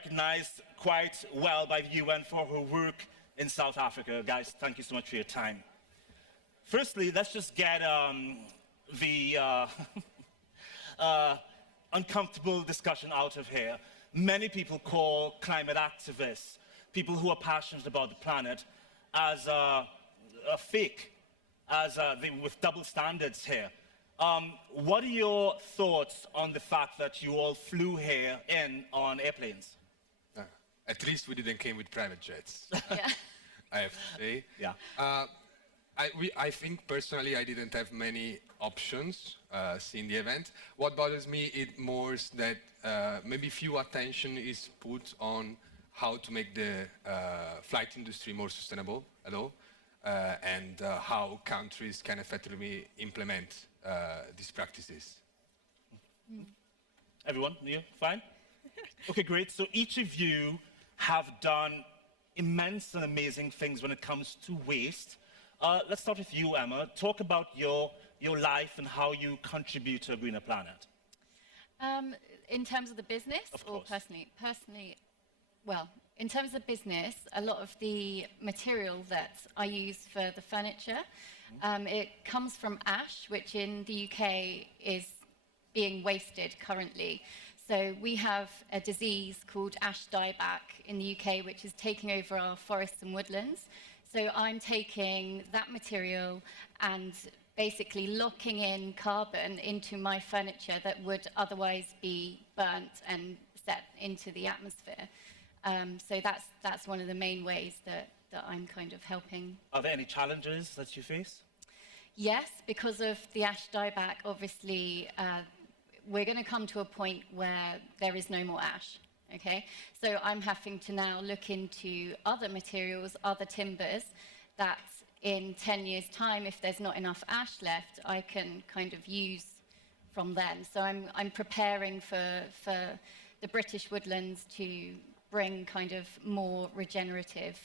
recognized quite well by the UN for her work in South Africa. Guys, thank you so much for your time. Firstly, let's just get the uncomfortable discussion out of here. Many people call climate activists, people who are passionate about the planet, as a fake, as with double standards here. What are your thoughts on the fact that you all flew here in on airplanes? At least we didn't came with private jets. Yeah. I have to say. Yeah. I think personally I didn't have many options seeing the event. What bothers me is more that maybe few attention is put on how to make the flight industry more sustainable at all, and how countries can effectively implement these practices. Everyone, you fine? Okay, great. So each of you have done immense and amazing things when it comes to waste. Let's start with you, Emma. Talk about your life and how you contribute to a greener planet. In terms of the business or personally? Personally, well, in terms of business, a lot of the material that I use for the furniture, it comes from ash, which in the UK is being wasted currently. So we have a disease called ash dieback in the UK, which is taking over our forests and woodlands. So I'm taking that material and basically locking in carbon into my furniture that would otherwise be burnt and set into the atmosphere. So that's one of the main ways that I'm kind of helping. Are there any challenges that you face? Yes, because of the ash dieback, obviously, we're going to come to a point where there is no more ash, okay? So I'm having to now look into other materials, other timbers, that in 10 years' time, if there's not enough ash left, I can kind of use from then. So I'm preparing for the British woodlands to bring kind of more regenerative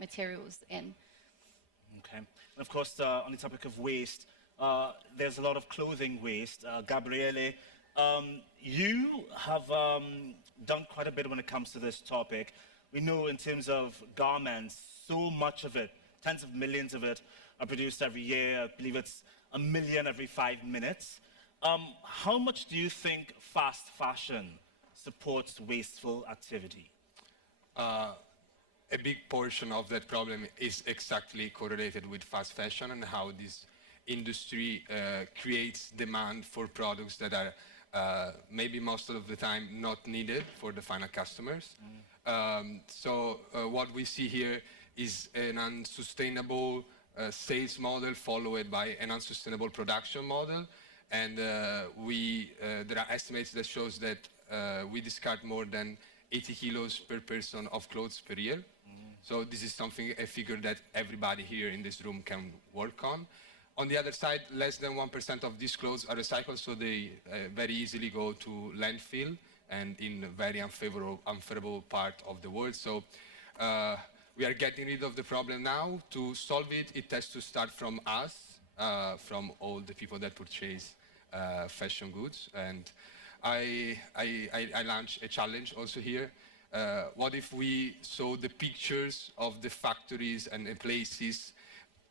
materials in. Okay. And of course, on the topic of waste, there's a lot of clothing waste. Gabriele, you have done quite a bit when it comes to this topic. We know in terms of garments, so much of it, tens of millions of it, are produced every year. I believe it's 1 million every 5 minutes. How much do you think fast fashion supports wasteful activity? A big portion of that problem is exactly correlated with fast fashion and how this industry creates demand for products that are maybe most of the time not needed for the final customers. So what we see here is an unsustainable sales model followed by an unsustainable production model. And there are estimates that shows that we discard more than 80 kilos per person of clothes per year. So this is something, a figure that everybody here in this room can work on. On the other side, less than 1% of these clothes are recycled, so they very easily go to landfill and in a very unfavorable part of the world. So we are getting rid of the problem now. To solve it, it has to start from us, from all the people that purchase fashion goods. And I launched a challenge also here. What if we saw the pictures of the factories and the places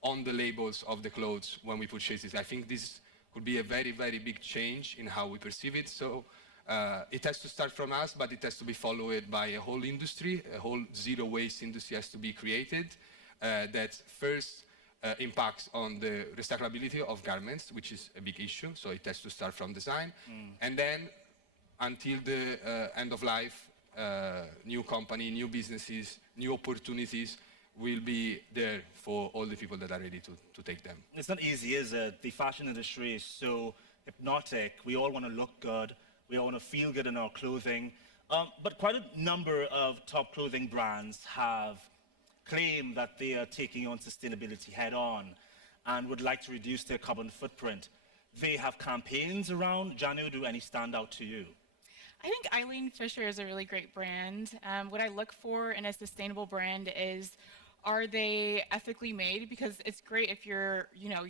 on the labels of the clothes when we purchase it? I think this could be a very, very big change in how we perceive it. So it has to start from us, but it has to be followed by a whole industry. A whole zero waste industry has to be created that first impacts on the recyclability of garments, which is a big issue. So it has to start from design. And then until the end of life, new company, new businesses, new opportunities will be there for all the people that are ready to take them. It's not easy, is it? The fashion industry is so hypnotic. We all want to look good. We all want to feel good in our clothing. But quite a number of top clothing brands have claimed that they are taking on sustainability head on and would like to reduce their carbon footprint. They have campaigns around. Janu, do any stand out to you? I think Eileen Fisher is a really great brand. What I look for in a sustainable brand is, Are they ethically made? Because it's great if you're,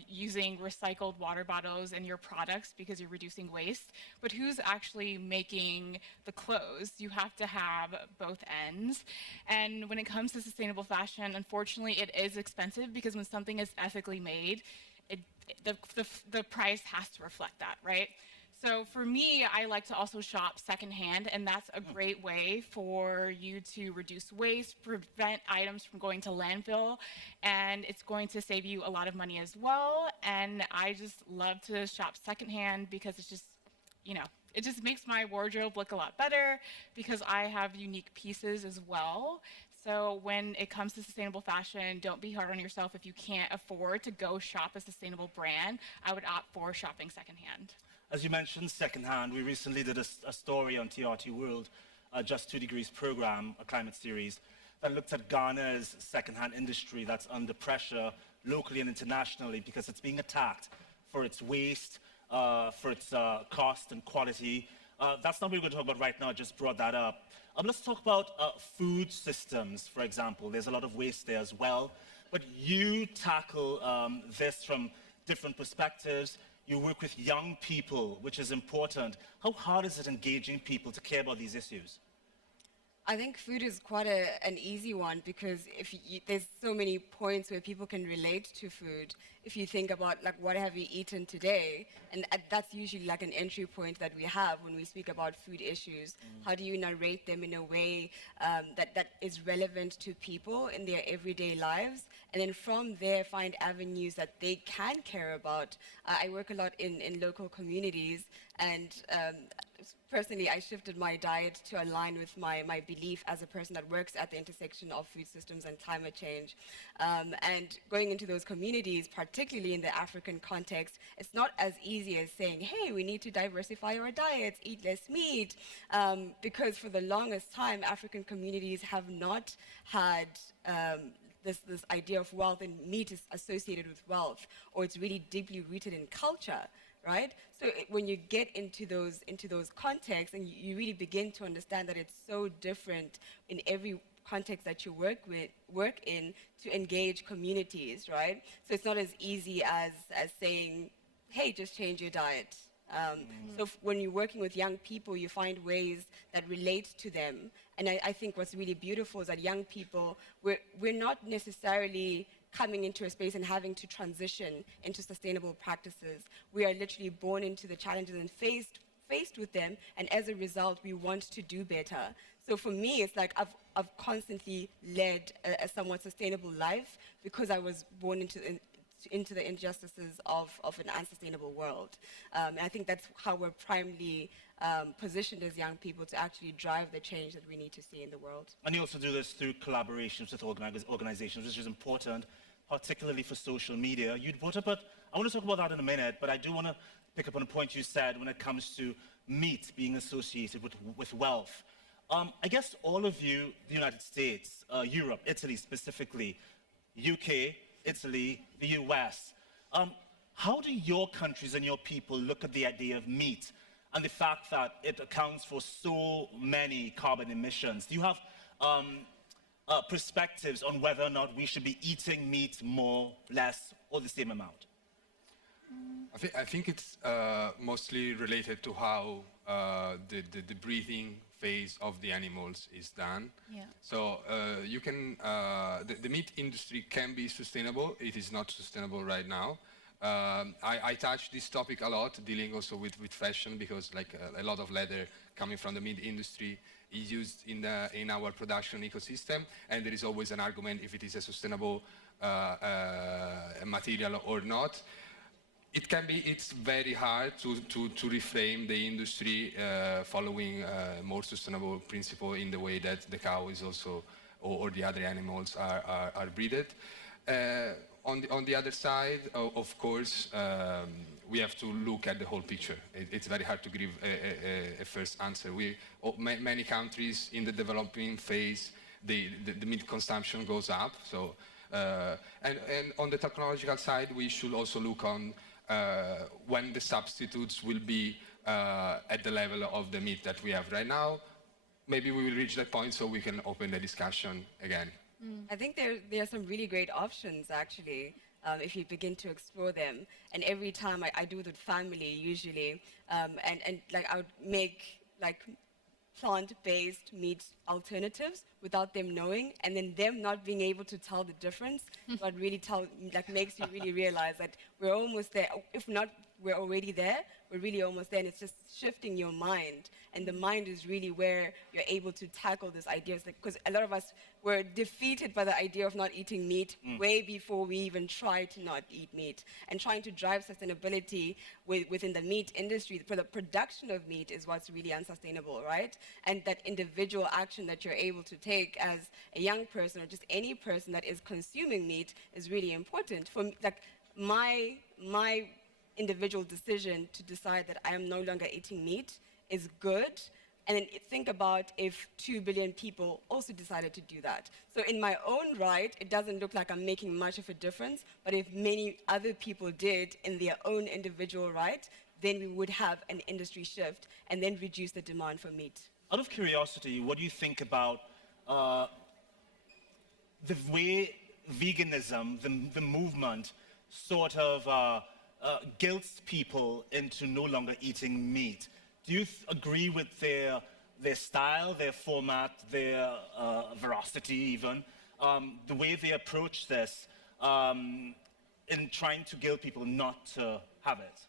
using recycled water bottles in your products because you're reducing waste, but who's actually making the clothes? You have to have both ends. And when it comes to sustainable fashion, unfortunately, it is expensive because when something is ethically made, the price has to reflect that, right? So for me, I like to also shop secondhand, and that's a great way for you to reduce waste, prevent items from going to landfill, and it's going to save you a lot of money as well. And I just love to shop secondhand because it's just, it just makes my wardrobe look a lot better because I have unique pieces as well. So when it comes to sustainable fashion, don't be hard on yourself if you can't afford to go shop a sustainable brand. I would opt for shopping secondhand. As you mentioned, secondhand, we recently did a story on TRT World, Just 2 Degrees program, a climate series, that looked at Ghana's secondhand industry that's under pressure locally and internationally because it's being attacked for its waste, for its cost and quality. That's not what we're going to talk about right now, I just brought that up. Let's talk about food systems, for example. There's a lot of waste there as well. But you tackle this from different perspectives. You work with young people, which is important. How hard is it engaging people to care about these issues? I think food is quite an easy one because there's so many points where people can relate to food. If you think about like what have you eaten today, and that's usually like an entry point that we have when we speak about food issues. How do you narrate them in a way that is relevant to people in their everyday lives? And then from there, find avenues that they can care about. I work a lot in local communities, and personally, I shifted my diet to align with my belief as a person that works at the intersection of food systems and climate change. And going into those communities, particularly in the African context, it's not as easy as saying, hey, we need to diversify our diets, eat less meat, because for the longest time, African communities have not had this idea of wealth, and meat is associated with wealth, or it's really deeply rooted in culture, right? So when you get into those contexts, and you really begin to understand that it's so different in every context that you work in to engage communities, right? So it's not as easy as saying, hey, just change your diet. So when you're working with young people, you find ways that relate to them. And I think what's really beautiful is that young people, we're not necessarily coming into a space and having to transition into sustainable practices. We are literally born into the challenges and faced with them, and as a result, we want to do better. So for me, it's like I've constantly led a somewhat sustainable life because I was born into the injustices of an unsustainable world. And I think that's how we're primarily positioned as young people to actually drive the change that we need to see in the world. And you also do this through collaborations with organizations, which is important, particularly for social media. You'd brought up, I want to talk about that in a minute, but I do want to pick up on a point you said when it comes to meat being associated with wealth. I guess all of you, the United States, Europe, Italy specifically, UK, Italy, the US, how do your countries and your people look at the idea of meat and the fact that it accounts for so many carbon emissions? Do you have perspectives on whether or not we should be eating meat more, less, or the same amount? I think it's mostly related to how the breathing phase of the animals is done. Yeah. So you can, the meat industry can be sustainable. It is not sustainable right now. I touch this topic a lot, dealing also with fashion, because like a lot of leather coming from the meat industry is used in our production ecosystem, and there is always an argument if it is a sustainable material or not. It's very hard to reframe the industry following more sustainable principle in the way that the cow is also, or the other animals are breeded. On the other side, of course, we have to look at the whole picture. It's very hard to give a first answer. Many countries in the developing phase, the meat consumption goes up. So, and on the technological side, we should also look on when the substitutes will be at the level of the meat that we have right now. Maybe we will reach that point so we can open the discussion again. I think there are some really great options, actually, if you begin to explore them. And every time I do it with family, usually, and like I would make like plant-based meat alternatives without them knowing, and then them not being able to tell the difference, but really makes you really realize that we're almost there. If not, we're already there. We're really almost there, and it's just shifting your mind. And the mind is really where you're able to tackle these ideas. Because a lot of us were defeated by the idea of not eating meat way before we even tried to not eat meat. And trying to drive sustainability within the meat industry, for the production of meat, is what's really unsustainable, right? And that individual action that you're able to take as a young person or just any person that is consuming meat is really important. For my individual decision to decide that I am no longer eating meat is good. And then think about if 2 billion people also decided to do that. So in my own right, it doesn't look like I'm making much of a difference, but if many other people did in their own individual right, then we would have an industry shift and then reduce the demand for meat. Out of curiosity, what do you think about the way veganism, the movement, sort of guilts people into no longer eating meat? Do you agree with their style, their format, their veracity even, the way they approach this in trying to guilt people not to have it?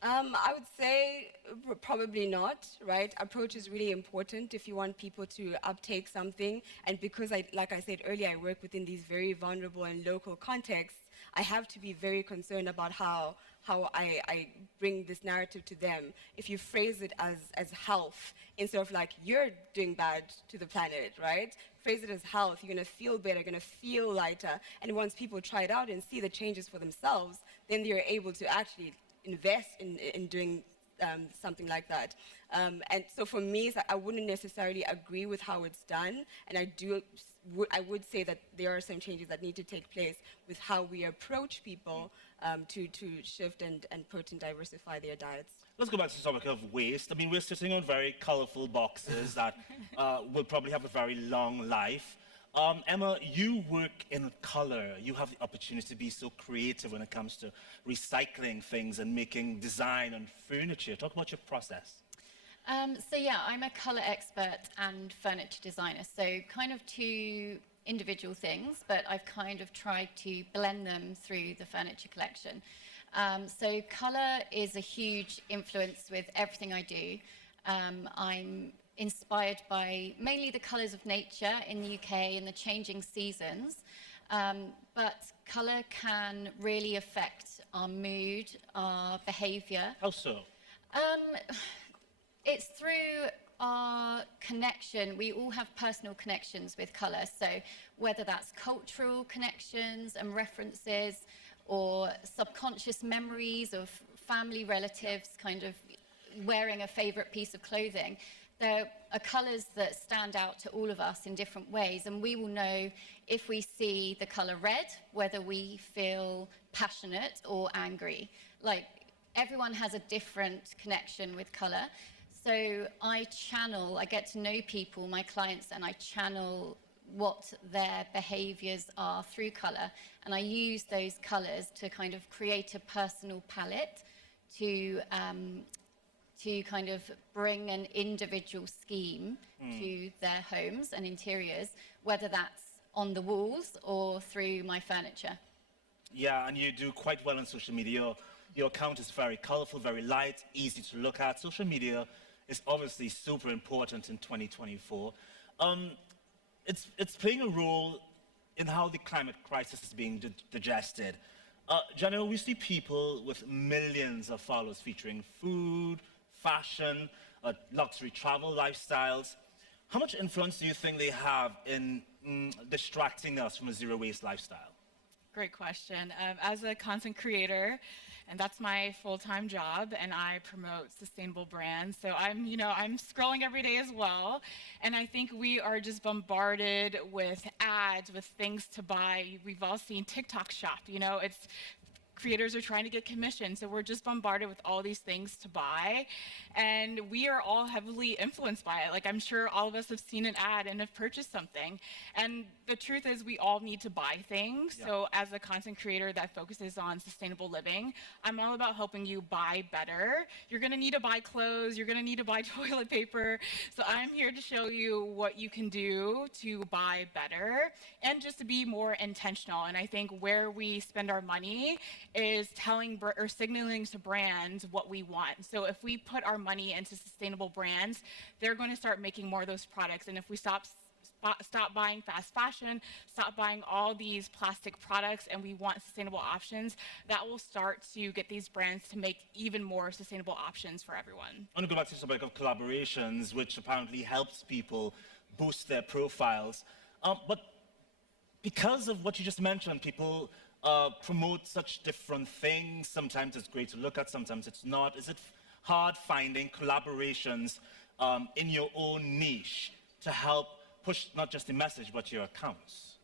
I would say probably not, right? Approach is really important if you want people to uptake something. And because, like I said earlier, I work within these very vulnerable and local contexts, I have to be very concerned about how I bring this narrative to them. If you phrase it as health, instead of like, you're doing bad to the planet, right? Phrase it as health, you're gonna feel better, you're gonna feel lighter. And once people try it out and see the changes for themselves, then they're able to actually invest in doing something like that. And so for me, I wouldn't necessarily agree with how it's done. And I would say that there are some changes that need to take place with how we approach people to shift and put and diversify their diets. Let's go back to the topic of waste. I mean, we're sitting on very colorful boxes that will probably have a very long life. Emma, you work in color. You have the opportunity to be so creative when it comes to recycling things and making design and furniture. Talk about your process. So yeah, I'm a color expert and furniture designer. So kind of two individual things, but I've kind of tried to blend them through the furniture collection. So color is a huge influence with everything I do. I'm inspired by mainly the colours of nature in the UK and the changing seasons. But colour can really affect our mood, our behaviour. How so? It's through our connection. We all have personal connections with colour. So whether that's cultural connections and references or subconscious memories of family relatives kind of wearing a favourite piece of clothing, there are colours that stand out to all of us in different ways, and we will know if we see the colour red, whether we feel passionate or angry. Like, everyone has a different connection with colour. So I get to know people, my clients, and I channel what their behaviours are through colour, and I use those colours to kind of create a personal palette to kind of bring an individual scheme to their homes and interiors, whether that's on the walls or through my furniture. Yeah, and you do quite well on social media. Your account is very colorful, very light, easy to look at. Social media is obviously super important in 2024. It's playing a role in how the climate crisis is being digested. Janelle, we see people with millions of followers featuring food, fashion, luxury travel lifestyles. How much influence do you think they have in distracting us from a zero-waste lifestyle? Great question. As a content creator, and that's my full-time job, and I promote sustainable brands. So I'm scrolling every day as well, and I think we are just bombarded with ads, with things to buy. We've all seen TikTok Shop. It's creators are trying to get commission. So we're just bombarded with all these things to buy. And we are all heavily influenced by it. Like, I'm sure all of us have seen an ad and have purchased something. And the truth is we all need to buy things. Yeah. So as a content creator that focuses on sustainable living, I'm all about helping you buy better. You're gonna need to buy clothes, you're gonna need to buy toilet paper. So I'm here to show you what you can do to buy better and just to be more intentional. And I think where we spend our money is telling or signaling to brands what we want. So if we put our money into sustainable brands, they're going to start making more of those products. And if we stop buying fast fashion, stop buying all these plastic products, and we want sustainable options, that will start to get these brands to make even more sustainable options for everyone. I want to go back to the topic of collaborations, which apparently helps people boost their profiles. But because of what you just mentioned, people promote such different things. Sometimes it's great to look at, sometimes it's not. Is it hard finding collaborations in your own niche to help push not just the message, but your accounts?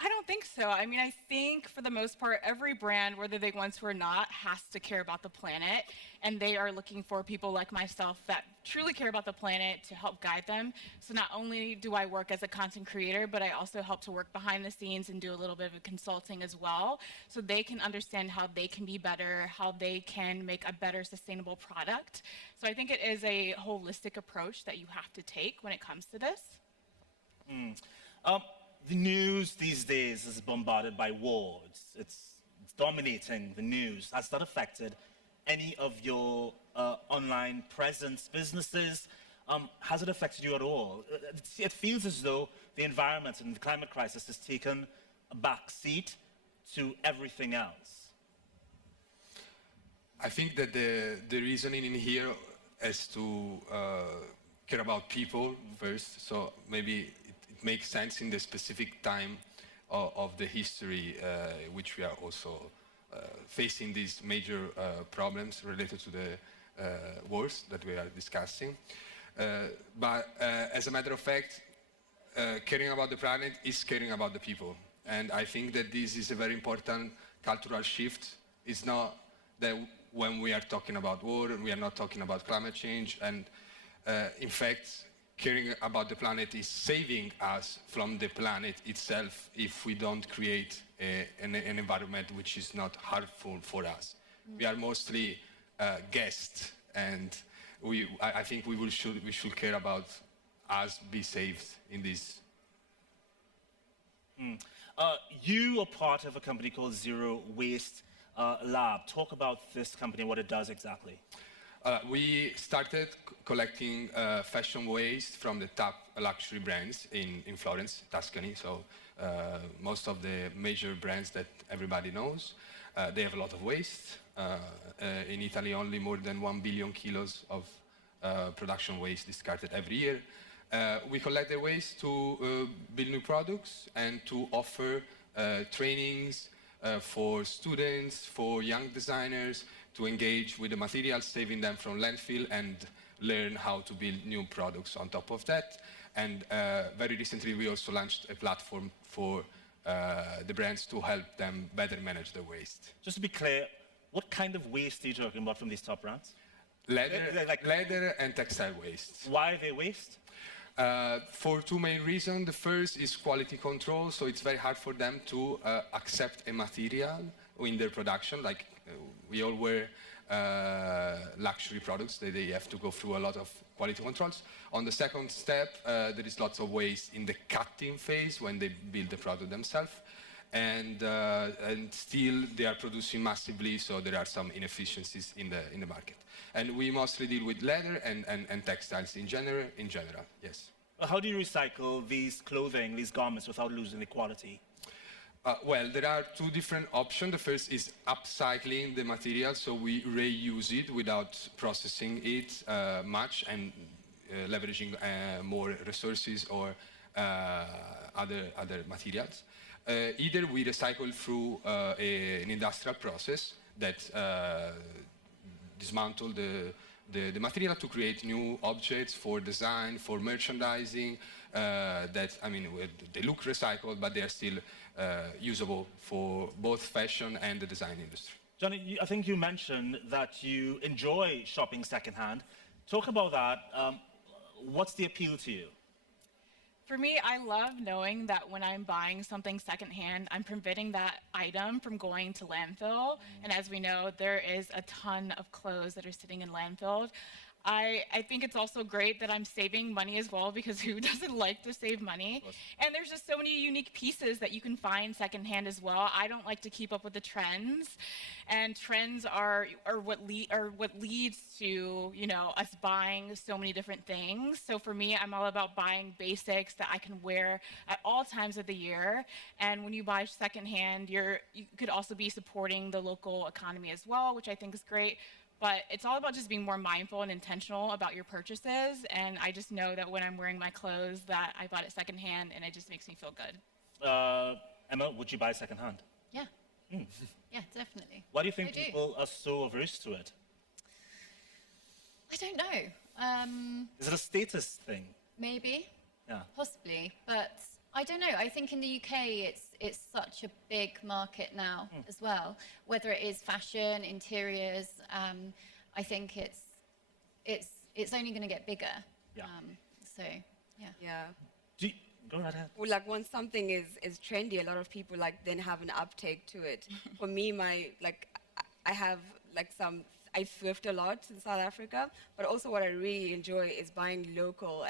I don't think so. I mean, I think for the most part, every brand, whether they want to or not, has to care about the planet. And they are looking for people like myself that truly care about the planet to help guide them. So not only do I work as a content creator, but I also help to work behind the scenes and do a little bit of consulting as well. So they can understand how they can be better, how they can make a better sustainable product. So I think it is a holistic approach that you have to take when it comes to this. The news these days is bombarded by wars. It's dominating the news. Has that affected any of your online presence businesses? Has it affected you at all? It feels as though the environment and the climate crisis has taken a back seat to everything else. I think that the reasoning in here is to care about people first. So maybe it makes sense in the specific time of the history, which we are also facing these major problems related to the wars that we are discussing. But as a matter of fact, caring about the planet is caring about the people. And I think that this is a very important cultural shift. It's not that when we are talking about war, we are not talking about climate change. And in fact, caring about the planet is saving us from the planet itself if we don't create an environment which is not harmful for us. We are mostly guests, and I think we should care about us be saved in this. You are part of a company called Zero Waste Lab. Talk about this company, what it does exactly. We started collecting fashion waste from the top luxury brands in Florence, Tuscany. So most of the major brands that everybody knows, they have a lot of waste. In Italy, only more than 1 billion kilos of production waste discarded every year. We collect the waste to build new products and to offer trainings for students, for young designers, to engage with the materials, saving them from landfill, and learn how to build new products on top of that. And very recently, we also launched a platform for the brands to help them better manage their waste. Just to be clear, what kind of waste are you talking about from these top brands? Leather and textile waste. Why are they waste? For two main reasons. The first is quality control, so it's very hard for them to accept a material in their production. Like we all wear luxury products, they have to go through a lot of quality controls. On the second step, there is lots of waste in the cutting phase when they build the product themselves. And still they are producing massively, so there are some inefficiencies in the market. And we mostly deal with leather and textiles in general, yes. How do you recycle these clothing, these garments, without losing the quality? Well, there are two different options. The first is upcycling the material, so we reuse it without processing it much and leveraging more resources or other materials. Either we recycle through an industrial process that dismantle the material to create new objects for design, for merchandising, that, I mean, they look recycled, but they are still usable for both fashion and the design industry. Johnny, I think you mentioned that you enjoy shopping secondhand. Talk about that. What's the appeal to you? For me, I love knowing that when I'm buying something secondhand, I'm preventing that item from going to landfill. And as we know, there is a ton of clothes that are sitting in landfill. I think it's also great that I'm saving money as well, because who doesn't like to save money? And there's just so many unique pieces that you can find secondhand as well. I don't like to keep up with the trends, and trends are what leads to, you know, us buying so many different things. So for me, I'm all about buying basics that I can wear at all times of the year. And when you buy secondhand, you could also be supporting the local economy as well, which I think is great. But it's all about just being more mindful and intentional about your purchases. And I just know that when I'm wearing my clothes that I bought it secondhand, and it just makes me feel good. Emma, would you buy secondhand? Yeah. Yeah, definitely. Why do you think I do. people are so averse to it? I don't know. Is it a status thing? Maybe, Yeah. possibly, but I don't know. I think in the UK it's such a big market now as well. Whether it is fashion, interiors, I think it's only going to get bigger. Yeah. So yeah. Yeah. Go right ahead. Well, like once something is trendy, a lot of people like then have an uptake to it. For me, I have like I thrift a lot in South Africa, but also what I really enjoy is buying local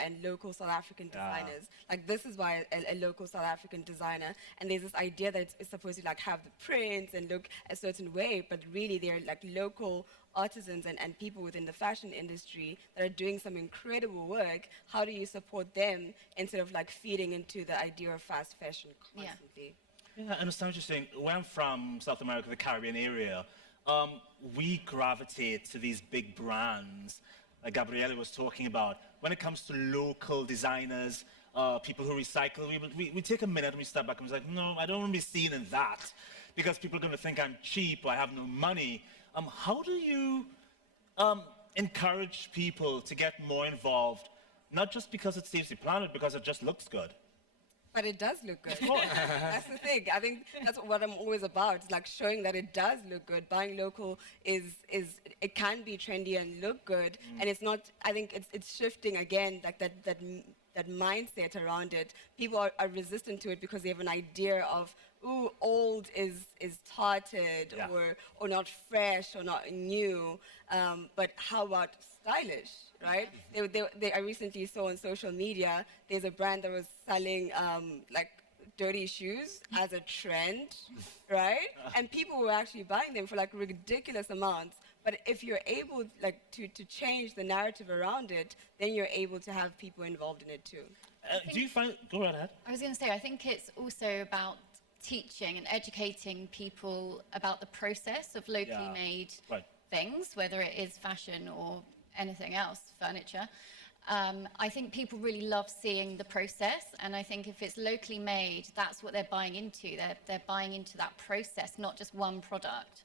South African designers. Like this is why a local South African designer, and there's this idea that it's supposed to like have the prints and look a certain way, but really they're like local artisans and people within the fashion industry that are doing some incredible work. How do you support them instead of like feeding into the idea of fast fashion constantly? Yeah, I understand what you're saying. Where I'm from, South America, the Caribbean area, we gravitate to these big brands, like Gabriele was talking about. When it comes to local designers, people who recycle, we take a minute and we step back and we're like, no, I don't want to be seen in that, because people are going to think I'm cheap or I have no money. How do you encourage people to get more involved, not just because it saves the planet, because it just looks good? But it does look good. That's the thing. I think that's what I'm always about. It's like showing that it does look good. Buying local it can be trendy and look good, and it's not. I think it's shifting again, like that mindset around it. People are resistant to it because they have an idea of, ooh, old is tarted or not fresh or not new. But how about stylish? Right? I recently saw on social media, there's a brand that was selling like dirty shoes as a trend, right? And people were actually buying them for like ridiculous amounts. But if you're able like to change the narrative around it, then you're able to have people involved in it too. Do you find? Go right ahead. I was going to say, I think it's also about teaching and educating people about the process of locally made things, whether it is fashion or anything else, furniture. I think people really love seeing the process, and I think if it's locally made, that's what they're buying into. They're buying into that process, not just one product.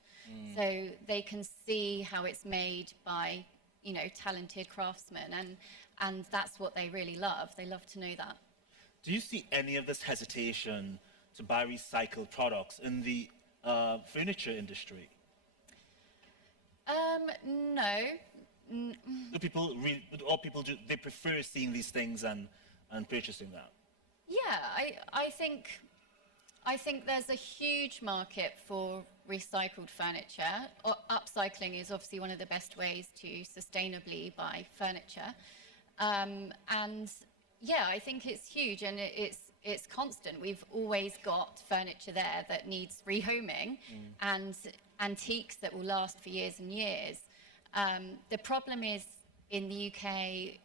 So they can see how it's made by, you know, talented craftsmen, and that's what they really love. They love to know that. Do you see any of this hesitation to buy recycled products in the furniture industry? No. Do people they prefer seeing these things and purchasing them? Yeah, I think there's a huge market for recycled furniture. Upcycling is obviously one of the best ways to sustainably buy furniture. And yeah, I think it's huge, and it's constant. We've always got furniture there that needs rehoming and antiques that will last for years and years. The problem is in the UK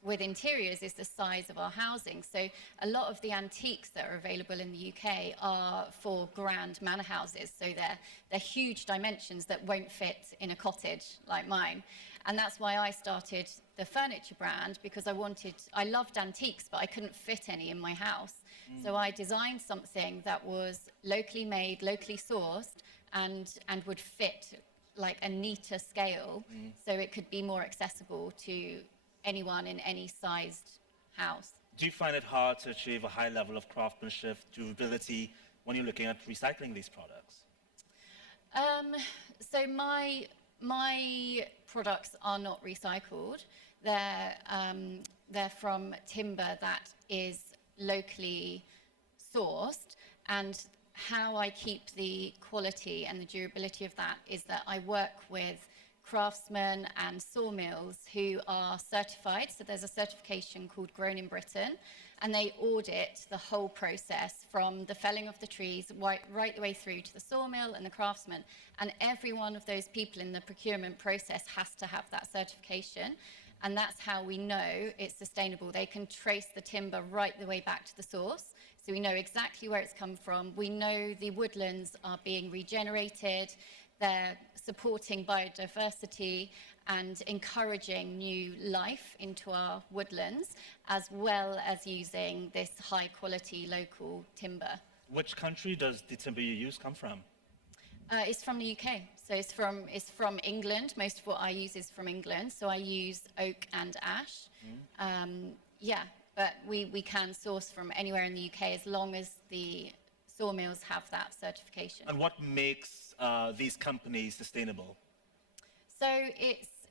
with interiors is the size of our housing. So a lot of the antiques that are available in the UK are for grand manor houses. So they're huge dimensions that won't fit in a cottage like mine. And that's why I started the furniture brand, because I loved antiques, but I couldn't fit any in my house. So I designed something that was locally made, locally sourced, and would fit like a neater scale, so it could be more accessible to anyone in any sized house. Do you find it hard to achieve a high level of craftsmanship, durability, when you're looking at recycling these products? So my products are not recycled. They're from timber that is locally sourced, and how I keep the quality and the durability of that is that I work with craftsmen and sawmills who are certified. So there's a certification called Grown in Britain, and they audit the whole process from the felling of the trees right the way through to the sawmill and the craftsman. And every one of those people in the procurement process has to have that certification. And that's how we know it's sustainable. They can trace the timber right the way back to the source. So we know exactly where it's come from. We know the woodlands are being regenerated. They're supporting biodiversity and encouraging new life into our woodlands, as well as using this high quality local timber. Which country does the timber you use come from? It's from the UK, so it's from England. Most of what I use is from England, so I use oak and ash. Yeah, but we can source from anywhere in the UK as long as the sawmills have that certification. And what makes these companies sustainable? So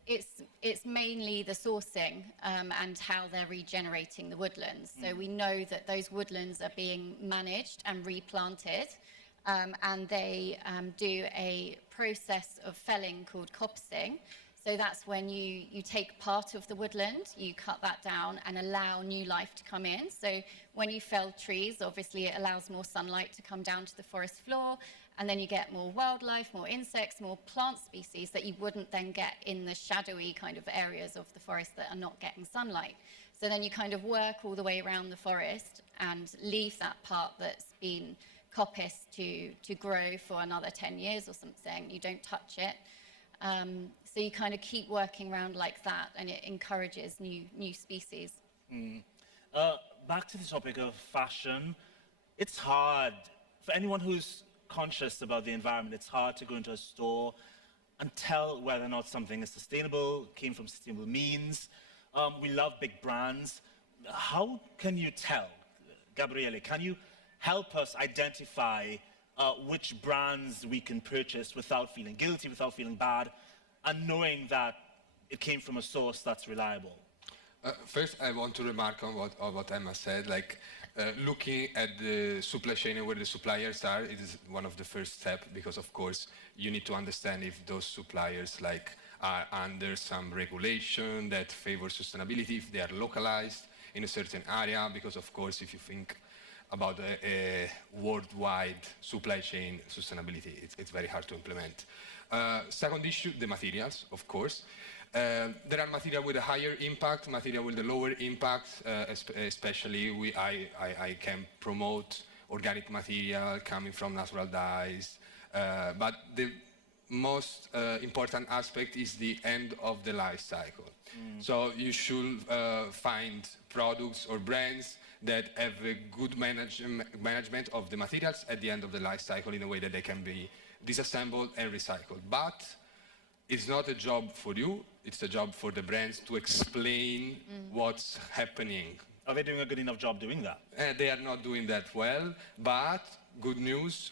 it's mainly the sourcing and how they're regenerating the woodlands. So we know that those woodlands are being managed and replanted. And they do a process of felling called coppicing. So that's when you take part of the woodland, you cut that down and allow new life to come in. So when you fell trees, obviously it allows more sunlight to come down to the forest floor, and then you get more wildlife, more insects, more plant species that you wouldn't then get in the shadowy kind of areas of the forest that are not getting sunlight. So then you kind of work all the way around the forest and leave that part that's been coppice to grow for another 10 years or something. You don't touch it. So you kind of keep working around like that, and it encourages new species. Back to the topic of fashion, it's hard, for anyone who's conscious about the environment, it's hard to go into a store and tell whether or not something is sustainable, came from sustainable means. We love big brands. How can you tell, Gabriele, can you help us identify which brands we can purchase without feeling guilty, without feeling bad, and knowing that it came from a source that's reliable? First, I want to remark on what Emma said. Like, looking at the supply chain and where the suppliers are, it is one of the first steps, because of course you need to understand if those suppliers are under some regulation that favors sustainability, if they are localized in a certain area, because of course if you think about a worldwide supply chain sustainability, it's very hard to implement. Second issue, the materials, of course. There are materials with a higher impact, material with a lower impact, especially I can promote organic material coming from natural dyes, but the most important aspect is the end of the life cycle. So you should find products or brands that have a good management of the materials at the end of the life cycle in a way that they can be disassembled and recycled. But it's not a job for you, it's a job for the brands to explain what's happening. Are they doing a good enough job doing that? They are not doing that well, but good news,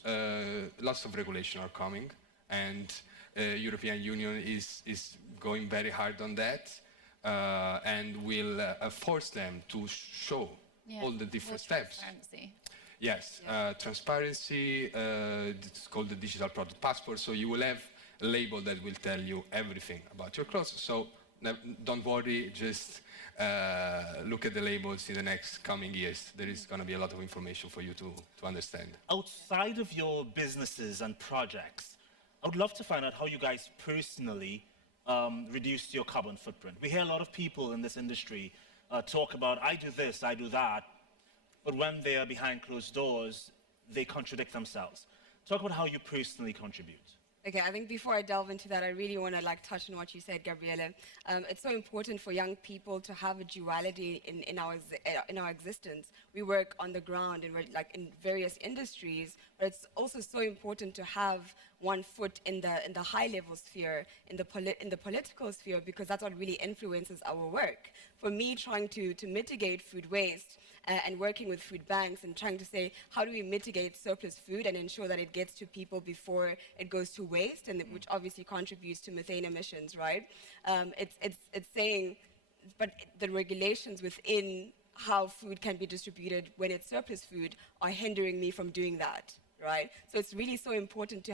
lots of regulation are coming, and European Union is going very hard on that, and will force them to show all the different steps. Transparency. Yes, transparency, it's called the digital product passport, so you will have a label that will tell you everything about your clothes. So don't worry, just look at the labels in the next coming years. There is going to be a lot of information for you to understand. Outside of your businesses and projects, I would love to find out how you guys personally reduce your carbon footprint. We hear a lot of people in this industry talk about, I do this, I do that, but when they are behind closed doors, they contradict themselves. Talk about how you personally contribute. Okay, I think before I delve into that, I really want to touch on what you said, Gabriele. It's so important for young people to have a duality in our existence. We work on the ground and we're in various industries, but it's also so important to have one foot in the high level sphere, in the political sphere, because that's what really influences our work. For me, trying to mitigate food waste, and working with food banks and trying to say, how do we mitigate surplus food and ensure that it gets to people before it goes to waste, and which obviously contributes to methane emissions, right? It's saying, but the regulations within how food can be distributed when it's surplus food are hindering me from doing that, right? So it's really so important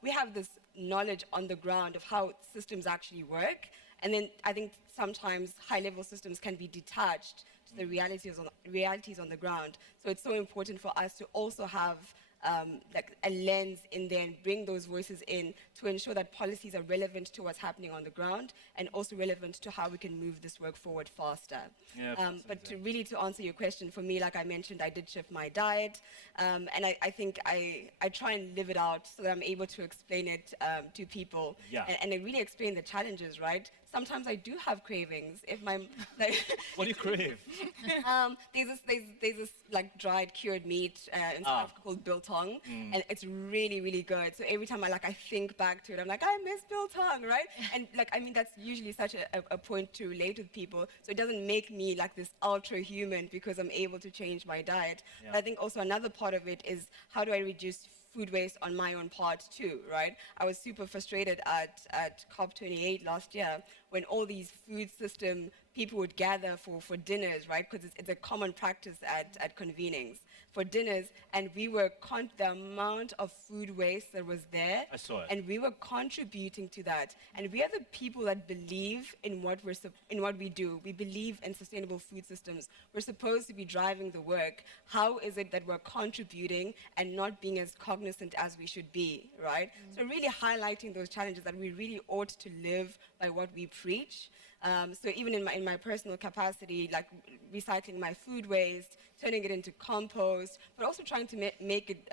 we have this knowledge on the ground of how systems actually work, and then I think sometimes high-level systems can be detached to the realities on the ground. So it's so important for us to also have a lens in there and bring those voices in to ensure that policies are relevant to what's happening on the ground and also relevant to how we can move this work forward faster. Yeah, but to answer your question, for me, like I mentioned, I did shift my diet, and I think I try and live it out so that I'm able to explain it to people, Yeah. and I really explain the challenges, right? Sometimes I do have cravings. If my What do you crave? there's this dried cured meat in South Africa called biltong, and it's really, really good. So every time I think back to it, I'm like, I miss biltong, right? And that's usually such a point to relate with people. So it doesn't make me this ultra human because I'm able to change my diet. Yeah. But I think also another part of it is, how do I reduce food waste on my own part too, right? I was super frustrated at COP28 last year when all these food system people would gather for dinners, right? Because it's a common practice at convenings for dinners, and we were the amount of food waste that was there. I saw it. And we were contributing to that. And we are the people that believe in what we do. We believe in sustainable food systems. We're supposed to be driving the work. How is it that we're contributing and not being as cognizant as we should be, right? So really highlighting those challenges that we really ought to live by what we preach. So even in my personal capacity, recycling my food waste, turning it into compost, but also trying to make it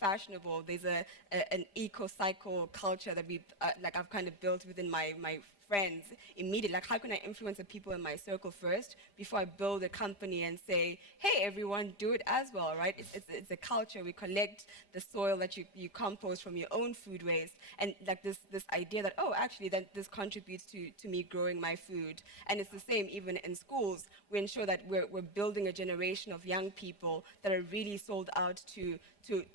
fashionable. There's an eco-cycle culture that I've kind of built within my friends immediately. How can I influence the people in my circle first before I build a company and say, hey, everyone, do it as well, right? It's a culture. We collect the soil that you compost from your own food waste, and this idea that, oh, actually, that this contributes to me growing my food. And it's the same even in schools. We ensure that we're building a generation of young people that are really sold out to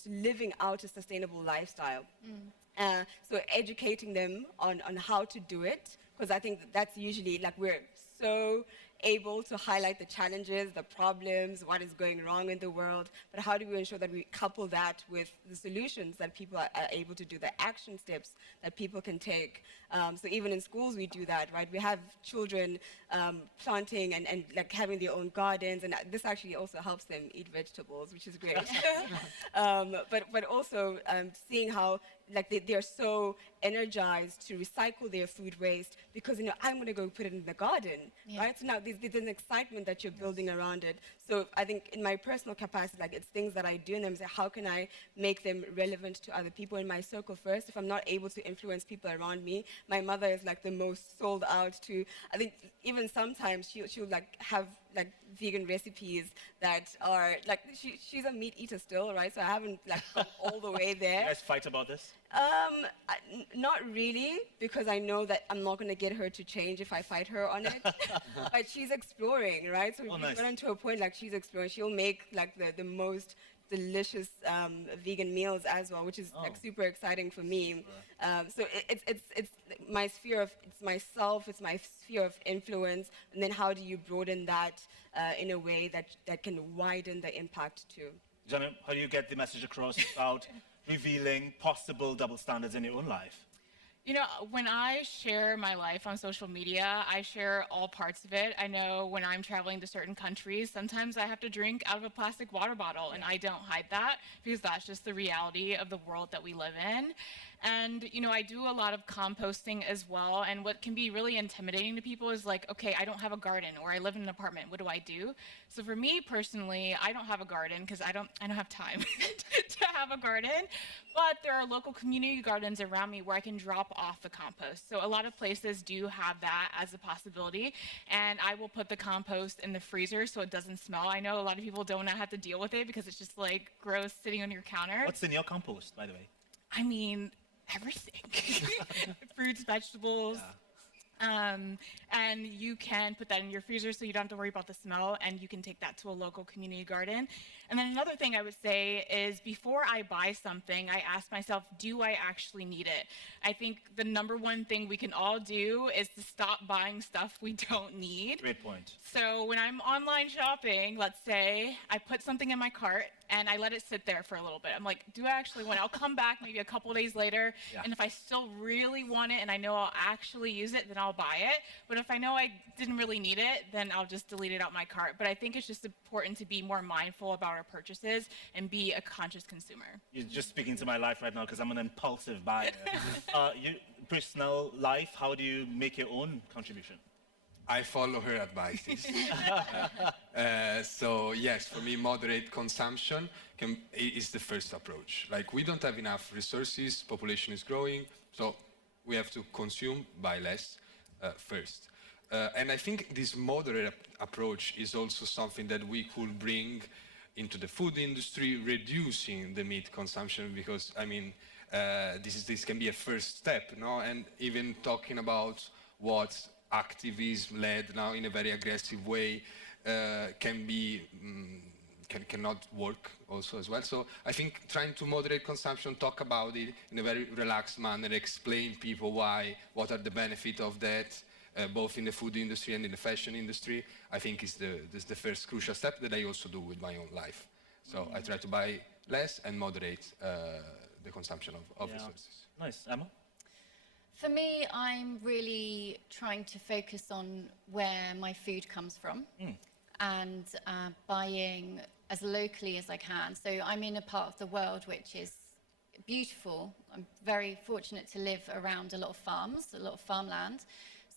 living out a sustainable lifestyle. So educating them on how to do it, because I think that's usually we're so able to highlight the challenges, the problems, what is going wrong in the world, but how do we ensure that we couple that with the solutions that people are able to do, the action steps that people can take? So even in schools we do that, right? We have children planting and having their own gardens, and this actually also helps them eat vegetables, which is great. But also seeing how they're so energized to recycle their food waste because I'm going to go put it in the garden, right? So now there's an excitement that you're building around it. So I think in my personal capacity, it's things that I do, and I'm saying, how can I make them relevant to other people in my circle first? If I'm not able to influence people around me, my mother is the most sold out to. I think even sometimes she'll have vegan recipes that are she's a meat eater still, right? So I haven't gone all the way there. You guys fight about this? Not really, because I know that I'm not going to get her to change if I fight her on it. But she's exploring, right? So we've gotten to a point she's exploring. She'll make the most delicious vegan meals as well, which is super exciting for me. So it's my sphere of, it's myself, it's my sphere of influence, and then how do you broaden that in a way that can widen the impact too? Jenna, how do you get the message across about revealing possible double standards in your own life? When I share my life on social media, I share all parts of it. I know when I'm traveling to certain countries, sometimes I have to drink out of a plastic water bottle, and I don't hide that because that's just the reality of the world that we live in. And, I do a lot of composting as well. And what can be really intimidating to people is like, okay, I don't have a garden, or I live in an apartment. What do I do? So for me personally, I don't have a garden because I don't have time to have a garden. But there are local community gardens around me where I can drop off the compost. So a lot of places do have that as a possibility. And I will put the compost in the freezer so it doesn't smell. I know a lot of people don't have to deal with it because it's just like gross sitting on your counter. What's in your compost, by the way? I mean, everything. Fruits, vegetables. And you can put that in your freezer so you don't have to worry about the smell, and you can take that to a local community garden. And then another thing I would say is before I buy something, I ask myself, do I actually need it? I think the number one thing we can all do is to stop buying stuff we don't need. Great point. So when I'm online shopping, let's say, I put something in my cart and I let it sit there for a little bit. I'm like, do I actually want it? I'll come back maybe a couple days later, and if I still really want it and I know I'll actually use it, then I'll buy it. But if I know I didn't really need it, then I'll just delete it out my cart. But I think it's just important to be more mindful about our purchases and be a conscious consumer. You're just speaking to my life right now because I'm an impulsive buyer. Your personal life, how do you make your own contribution? I follow her advices. So yes, for me, moderate consumption is the first approach. Like, we don't have enough resources, population is growing, so we have to consume, buy less first. And I think this moderate approach is also something that we could bring into the food industry, reducing the meat consumption, because, I mean, this can be a first step, no? And even talking about what activism led now in a very aggressive way cannot work also as well. So I think trying to moderate consumption, talk about it in a very relaxed manner, explain people what are the benefits of that, both in the food industry and in the fashion industry, I think is the first crucial step that I also do with my own life. So I try to buy less and moderate the consumption of resources. Nice. Emma? For me, I'm really trying to focus on where my food comes from and buying as locally as I can. So I'm in a part of the world which is beautiful. I'm very fortunate to live around a lot of farms, a lot of farmland.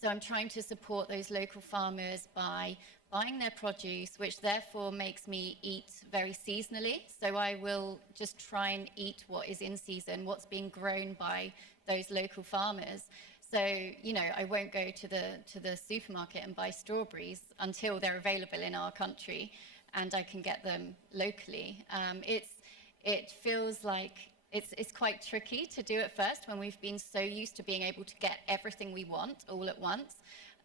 So I'm trying to support those local farmers by buying their produce, which therefore makes me eat very seasonally. So I will just try and eat what is in season, what's being grown by those local farmers. So, I won't go to the supermarket and buy strawberries until they're available in our country and I can get them locally. It feels like it's quite tricky to do at first when we've been so used to being able to get everything we want all at once.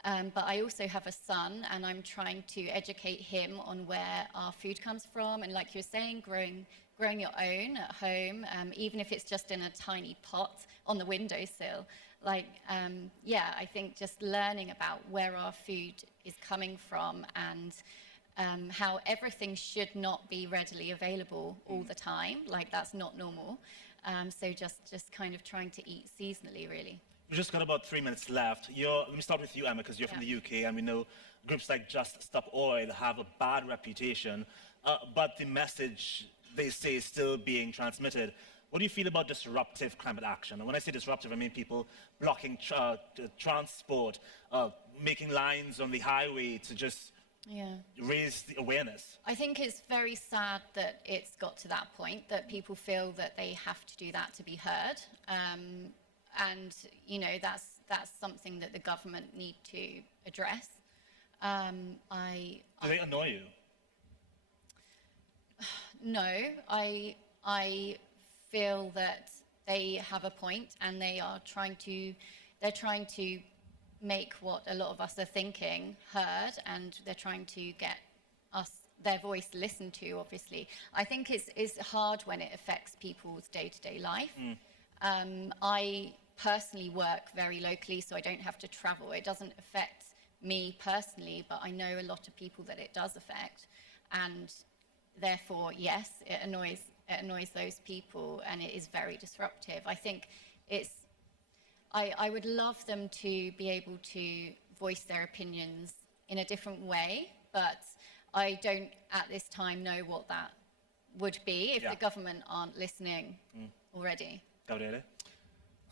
But I also have a son, and I'm trying to educate him on where our food comes from. And like you're saying, growing your own at home, even if it's just in a tiny pot on the windowsill. I think just learning about where our food is coming from and how everything should not be readily available all the time. Like, that's not normal. So just kind of trying to eat seasonally, really. We've just got about 3 minutes left. Let me start with you, Emma, because you're from the UK, and we know groups like Just Stop Oil have a bad reputation, but the message, they say, is still being transmitted. What do you feel about disruptive climate action? And when I say disruptive, I mean people blocking transport, making lines on the highway to just raise the awareness. I think it's very sad that it's got to that point, that people feel that they have to do that to be heard. And, that's something that the government need to address. Do they annoy you? No, I feel that they have a point, and they're trying to make what a lot of us are thinking heard, and they're trying to get their voice listened to, obviously. I think it's hard when it affects people's day-to-day life. I personally work very locally, so I don't have to travel. It doesn't affect me personally, but I know a lot of people that it does affect, and therefore, yes, it annoys those people, and it is very disruptive. I think I would love them to be able to voice their opinions in a different way, but I don't at this time know what that would be if the government aren't listening already. Gabriele?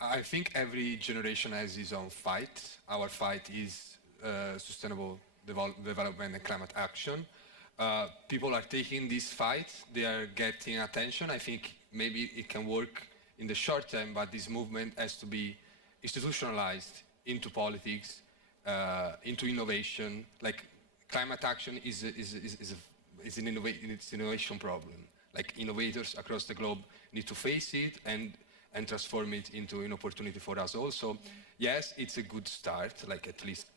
I think every generation has its own fight. Our fight is sustainable development and climate action. People are taking this fight, they are getting attention. I think maybe it can work in the short term, but this movement has to be institutionalized into politics, into innovation. Like climate action is an innovation problem. Like innovators across the globe need to face it and transform it into an opportunity for us also. Yes, it's a good start, like at least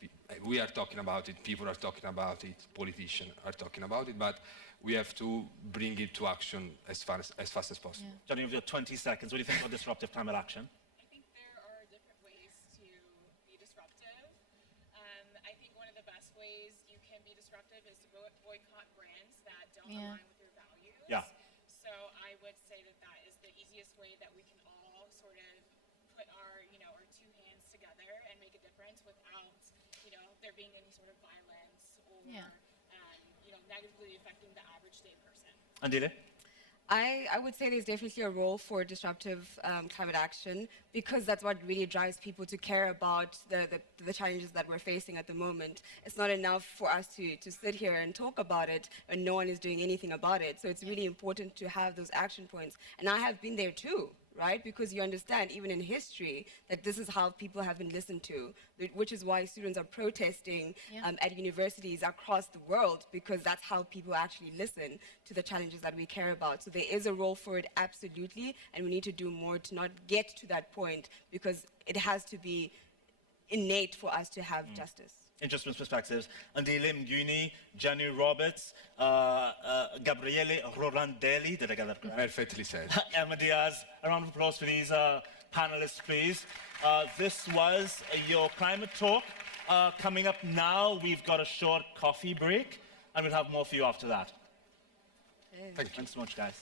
we are talking about it, people are talking about it, politicians are talking about it, but we have to bring it to action as fast as possible. Yeah. Johnny, you've got 20 seconds. What do you think about disruptive climate action? I think there are different ways to be disruptive. I think one of the best ways you can be disruptive is to boycott brands that don't align with your values. Yeah. So I would say that that is the easiest way that we can all sort of put our, our two hands together and make a difference without, there being any sort of violence or, negatively affecting the average day person. Andile? I would say there's definitely a role for disruptive climate action because that's what really drives people to care about the challenges that we're facing at the moment. It's not enough for us to sit here and talk about it and no one is doing anything about it. So it's really important to have those action points. And I have been there too, right? Because you understand, even in history, that this is how people have been listened to, which is why students are protesting at universities across the world, because that's how people actually listen to the challenges that we care about. So there is a role for it, absolutely, and we need to do more to not get to that point, because it has to be innate for us to have justice. Interesting perspectives. Andile Mguni, Jenny Roberts, Gabriele Rorandelli, did I get that correct? Perfectly said. Emma Diaz, a round of applause for these panelists, please. This was your climate talk. Coming up now, we've got a short coffee break, and we'll have more for you after that. Thank you. Thanks so much, guys.